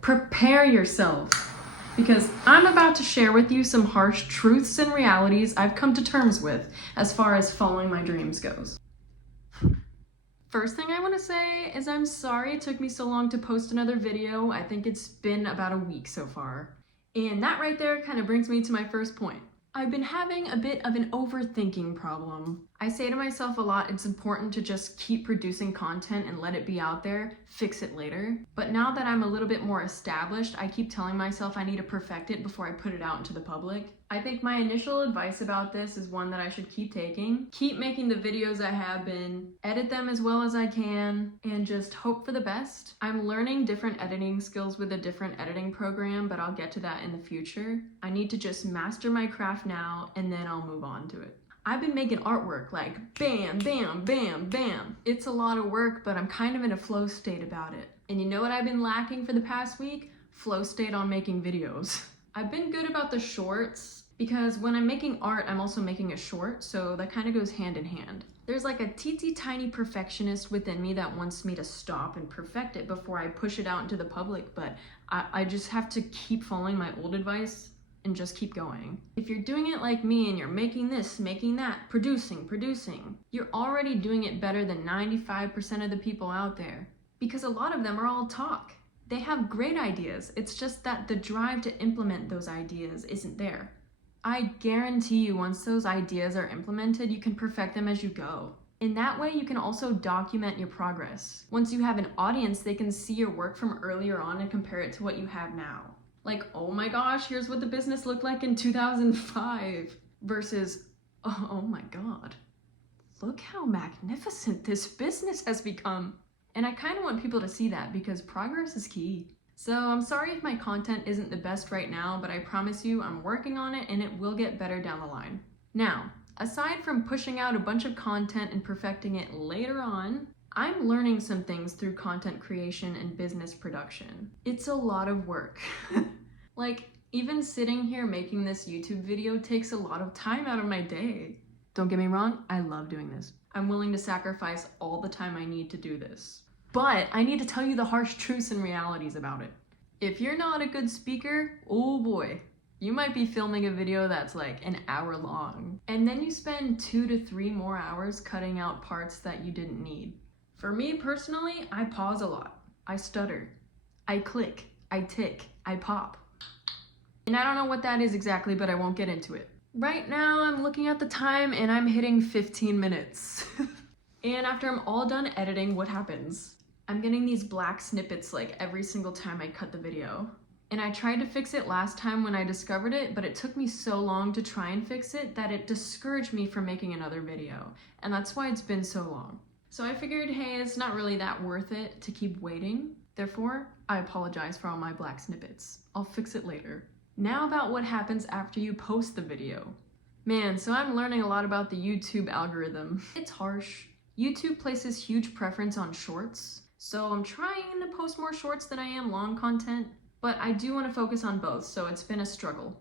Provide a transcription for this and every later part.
Prepare yourself, because I'm about to share with you some harsh truths and realities I've come to terms with as far as following my dreams goes. First thing I want to say is I'm sorry it took me so long to post another video. I think it's been about a week so far. And that right there kind of brings me to my first point. I've been having a bit of an overthinking problem. I say to myself a lot, it's important to just keep producing content and let it be out there, fix it later. But now that I'm a little bit more established, I keep telling myself I need to perfect it before I put it out into the public. I think my initial advice about this is one that I should keep taking. Keep making the videos I have been, edit them as well as I can, and just hope for the best. I'm learning different editing skills with a different editing program, but I'll get to that in the future. I need to just master my craft now, and then I'll move on to it. I've been making artwork like bam, bam, bam, bam. It's a lot of work, but I'm kind of in a flow state about it. And you know what I've been lacking for the past week? Flow state on making videos. I've been good about the shorts because when I'm making art, I'm also making a short, so that kind of goes hand in hand. There's like a teensy tiny perfectionist within me that wants me to stop and perfect it before I push it out into the public, but I just have to keep following my old advice and just keep going. If you're doing it like me and you're making this, making that, producing, you're already doing it better than 95% of the people out there, because a lot of them are all talk. They have great ideas, it's just that the drive to implement those ideas isn't there. I guarantee you once those ideas are implemented, you can perfect them as you go. In that way, you can also document your progress. Once you have an audience, they can see your work from earlier on and compare it to what you have now. Like, oh my gosh, here's what the business looked like in 2005 versus, oh my God, look how magnificent this business has become. And I kind of want people to see that because progress is key. So I'm sorry if my content isn't the best right now, but I promise you I'm working on it and it will get better down the line. Now, aside from pushing out a bunch of content and perfecting it later on, I'm learning some things through content creation and business production. It's a lot of work. Like, even sitting here making this YouTube video takes a lot of time out of my day. Don't get me wrong, I love doing this. I'm willing to sacrifice all the time I need to do this. But I need to tell you the harsh truths and realities about it. If you're not a good speaker, oh boy, you might be filming a video that's like an hour long, and then you spend 2 to 3 more hours cutting out parts that you didn't need. For me personally, I pause a lot. I stutter. I click. I tick. I pop. And I don't know what that is exactly, but I won't get into it. Right now, I'm looking at the time and I'm hitting 15 minutes. And after I'm all done editing, what happens? I'm getting these black snippets like every single time I cut the video. And I tried to fix it last time when I discovered it, but it took me so long to try and fix it that it discouraged me from making another video. And that's why it's been so long. So I figured, hey, it's not really that worth it to keep waiting. Therefore, I apologize for all my black snippets. I'll fix it later. Now about what happens after you post the video. Man, so I'm learning a lot about the YouTube algorithm. It's harsh. YouTube places huge preference on shorts. So I'm trying to post more shorts than I am long content, but I do want to focus on both, so it's been a struggle.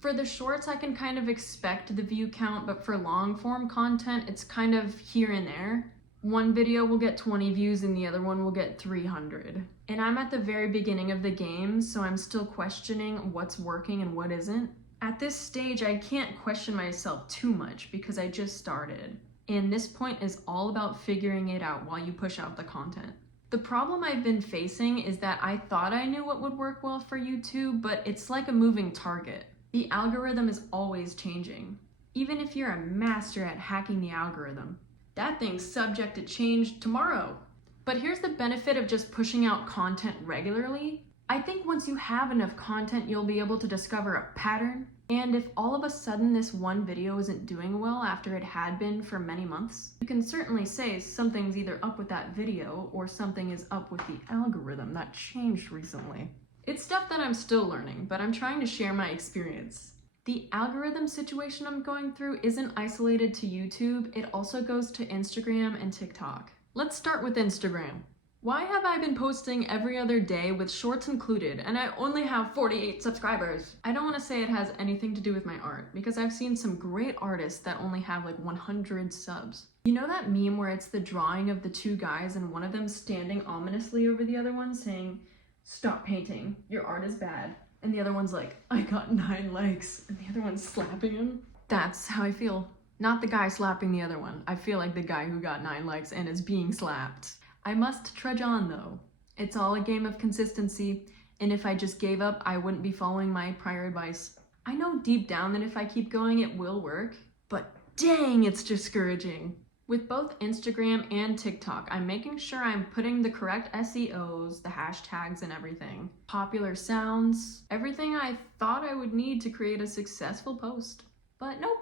For the shorts, I can kind of expect the view count, but for long form content, it's kind of here and there. One video will get 20 views and the other one will get 300. And I'm at the very beginning of the game, so I'm still questioning what's working and what isn't. At this stage, I can't question myself too much because I just started. And this point is all about figuring it out while you push out the content. The problem I've been facing is that I thought I knew what would work well for YouTube, but it's like a moving target. The algorithm is always changing. Even if you're a master at hacking the algorithm, that thing's subject to change tomorrow. But here's the benefit of just pushing out content regularly. I think once you have enough content, you'll be able to discover a pattern. And if all of a sudden this one video isn't doing well after it had been for many months, you can certainly say something's either up with that video or something is up with the algorithm that changed recently. It's stuff that I'm still learning, but I'm trying to share my experience. The algorithm situation I'm going through isn't isolated to YouTube, it also goes to Instagram and TikTok. Let's start with Instagram. Why have I been posting every other day with shorts included and I only have 48 subscribers? I don't want to say it has anything to do with my art because I've seen some great artists that only have like 100 subs. You know that meme where it's the drawing of the two guys and one of them standing ominously over the other one saying, stop painting, your art is bad. And the other one's like, I got 9 likes. And the other one's slapping him. That's how I feel. Not the guy slapping the other one. I feel like the guy who got 9 likes and is being slapped. I must trudge on though. It's all a game of consistency, and if I just gave up, I wouldn't be following my prior advice. I know deep down that if I keep going, it will work, but dang, it's discouraging. With both Instagram and TikTok, I'm making sure I'm putting the correct SEOs, the hashtags and everything. Popular sounds, everything I thought I would need to create a successful post. But nope.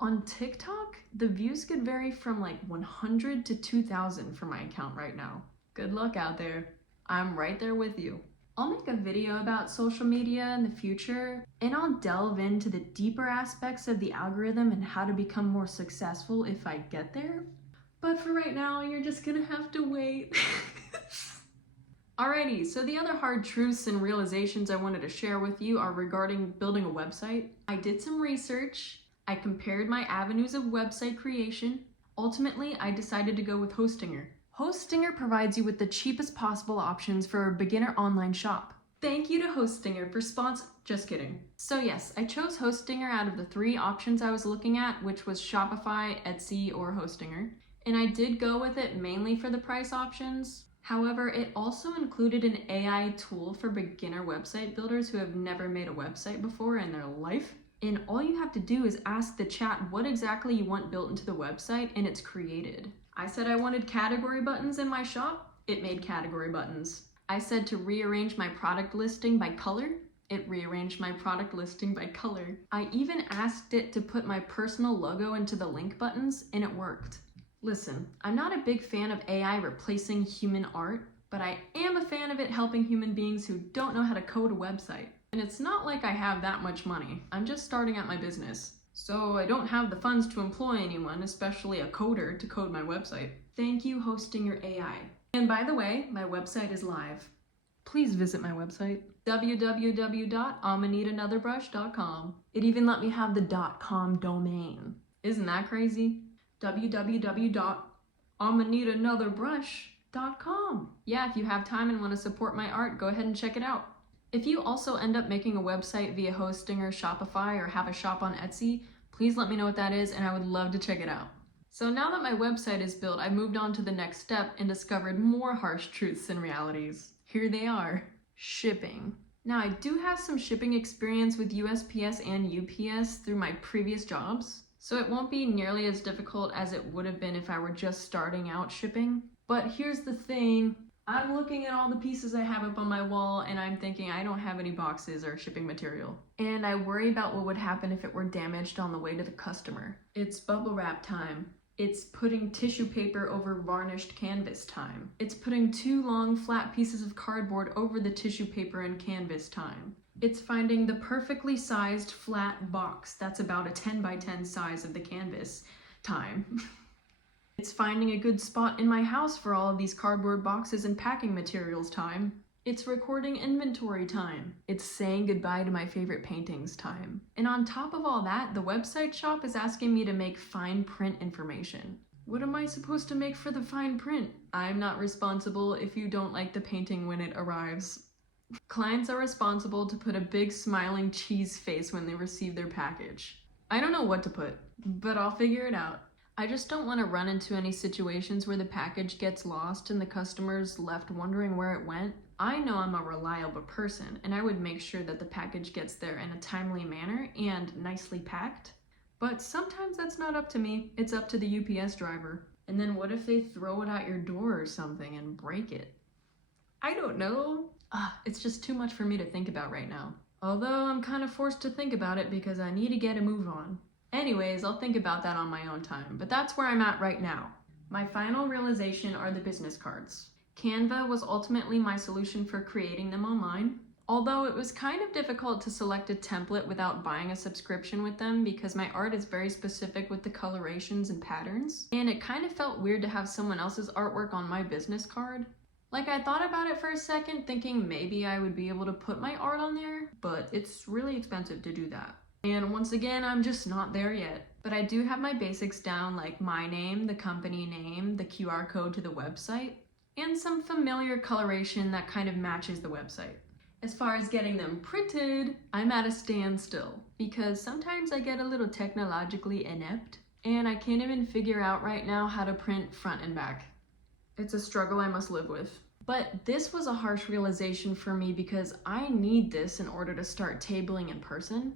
On TikTok, the views could vary from like 100 to 2,000 for my account right now. Good luck out there. I'm right there with you. I'll make a video about social media in the future, and I'll delve into the deeper aspects of the algorithm and how to become more successful if I get there. But for right now, you're just gonna have to wait. Alrighty, so the other hard truths and realizations I wanted to share with you are regarding building a website. I did some research. I compared my avenues of website creation. Ultimately, I decided to go with Hostinger. Hostinger provides you with the cheapest possible options for a beginner online shop. Thank you to Hostinger for just kidding. So yes, I chose Hostinger out of the 3 options I was looking at, which was Shopify, Etsy, or Hostinger. And I did go with it mainly for the price options. However, it also included an AI tool for beginner website builders who have never made a website before in their life. And all you have to do is ask the chat what exactly you want built into the website, and it's created. I said I wanted category buttons in my shop. It made category buttons. I said to rearrange my product listing by color. It rearranged my product listing by color. I even asked it to put my personal logo into the link buttons, and it worked. Listen, I'm not a big fan of AI replacing human art, but I am a fan of it helping human beings who don't know how to code a website. And it's not like I have that much money. I'm just starting out my business. So I don't have the funds to employ anyone, especially a coder, to code my website. Thank you, Hostinger AI. And by the way, my website is live. Please visit my website, www.amanitanotherbrush.com. It even let me have the .com domain. Isn't that crazy? www.amanitanotherbrush.com. Yeah, if you have time and want to support my art, go ahead and check it out. If you also end up making a website via Hostinger, Shopify, or have a shop on Etsy, please let me know what that is and I would love to check it out. So now that my website is built, I moved on to the next step and discovered more harsh truths and realities. Here they are. Shipping. Now I do have some shipping experience with USPS and UPS through my previous jobs, so it won't be nearly as difficult as it would have been if I were just starting out shipping. But here's the thing. I'm looking at all the pieces I have up on my wall and I'm thinking I don't have any boxes or shipping material. And I worry about what would happen if it were damaged on the way to the customer. It's bubble wrap time. It's putting tissue paper over varnished canvas time. It's putting 2 long flat pieces of cardboard over the tissue paper and canvas time. It's finding the perfectly sized flat box that's about a 10 by 10 size of the canvas time. It's finding a good spot in my house for all of these cardboard boxes and packing materials time. It's recording inventory time. It's saying goodbye to my favorite paintings time. And on top of all that, the website shop is asking me to make fine print information. What am I supposed to make for the fine print? I'm not responsible if you don't like the painting when it arrives. Clients are responsible to put a big smiling cheese face when they receive their package. I don't know what to put, but I'll figure it out. I just don't want to run into any situations where the package gets lost and the customer's left wondering where it went. I know I'm a reliable person and I would make sure that the package gets there in a timely manner and nicely packed. But sometimes that's not up to me, it's up to the UPS driver. And then what if they throw it out your door or something and break it? I don't know. It's just too much for me to think about right now. Although I'm kind of forced to think about it because I need to get a move on. Anyways, I'll think about that on my own time, but that's where I'm at right now. My final realization are the business cards. Canva was ultimately my solution for creating them online, although it was kind of difficult to select a template without buying a subscription with them because my art is very specific with the colorations and patterns, and it kind of felt weird to have someone else's artwork on my business card. Like, I thought about it for a second, thinking maybe I would be able to put my art on there, but it's really expensive to do that. And once again, I'm just not there yet. But I do have my basics down, like my name, the company name, the QR code to the website. and some familiar coloration that kind of matches the website. As far as getting them printed, I'm at a standstill because sometimes I get a little technologically inept and I can't even figure out right now how to print front and back. It's a struggle I must live with. But this was a harsh realization for me because I need this in order to start tabling in person.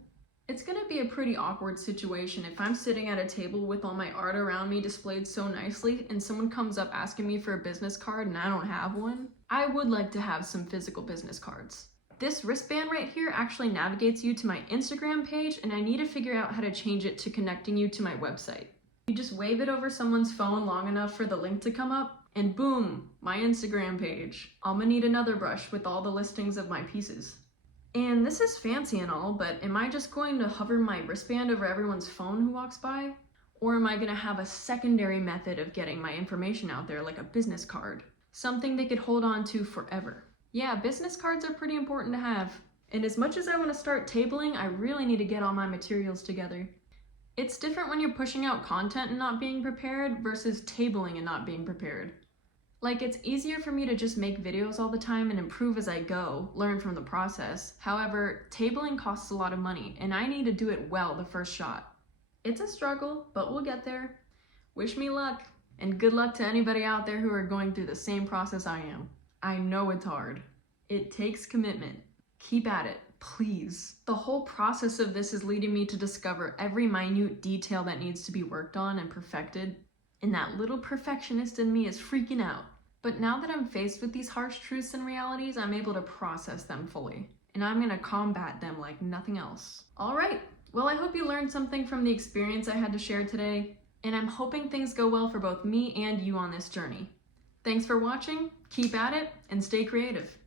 It's gonna be a pretty awkward situation if I'm sitting at a table with all my art around me displayed so nicely and someone comes up asking me for a business card and I don't have one. I would like to have some physical business cards. This wristband right here actually navigates you to my Instagram page, and I need to figure out how to change it to connecting you to my website. You just wave it over someone's phone long enough for the link to come up, and boom, my Instagram page. I'm gonna need another brush with all the listings of my pieces. And this is fancy and all, but am I just going to hover my wristband over everyone's phone who walks by? Or am I gonna have a secondary method of getting my information out there, like a business card? Something they could hold on to forever. Yeah, business cards are pretty important to have. And as much as I want to start tabling, I really need to get all my materials together. It's different when you're pushing out content and not being prepared versus tabling and not being prepared. Like, it's easier for me to just make videos all the time and improve as I go, learn from the process. However, tabling costs a lot of money, and I need to do it well the first shot. It's a struggle, but we'll get there. Wish me luck, and good luck to anybody out there who are going through the same process I am. I know it's hard. It takes commitment. Keep at it, please. The whole process of this is leading me to discover every minute detail that needs to be worked on and perfected, and that little perfectionist in me is freaking out. But now that I'm faced with these harsh truths and realities, I'm able to process them fully, and I'm gonna combat them like nothing else. All right, well, I hope you learned something from the experience I had to share today, and I'm hoping things go well for both me and you on this journey. Thanks for watching, keep at it, and stay creative.